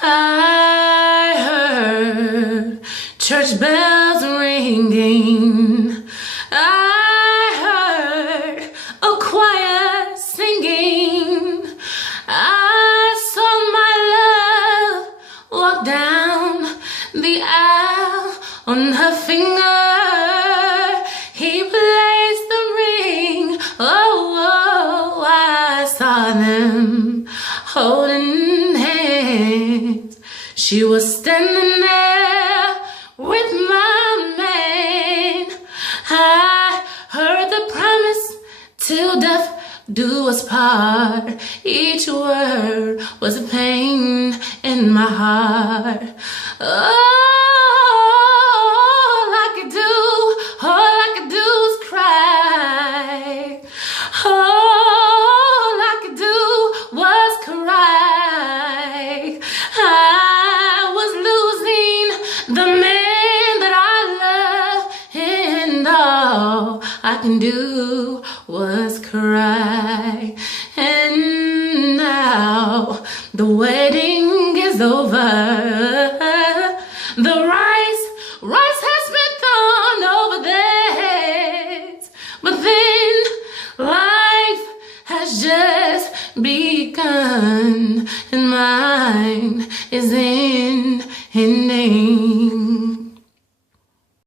I heard church bells ringing. I heard a choir singing. I saw my love walk down the aisle on her finger. He placed the ring. Oh, I saw them holding hands. She was standing there with my man. I heard the promise till death do us part. Each word was a pain in my heart. All I could do was cry. All I could do was cry. I was losing the man that I love, and all I can do was cry. And now the wedding is over. The rice has been thrown over their heads, but then life has just begun, and mine is ending.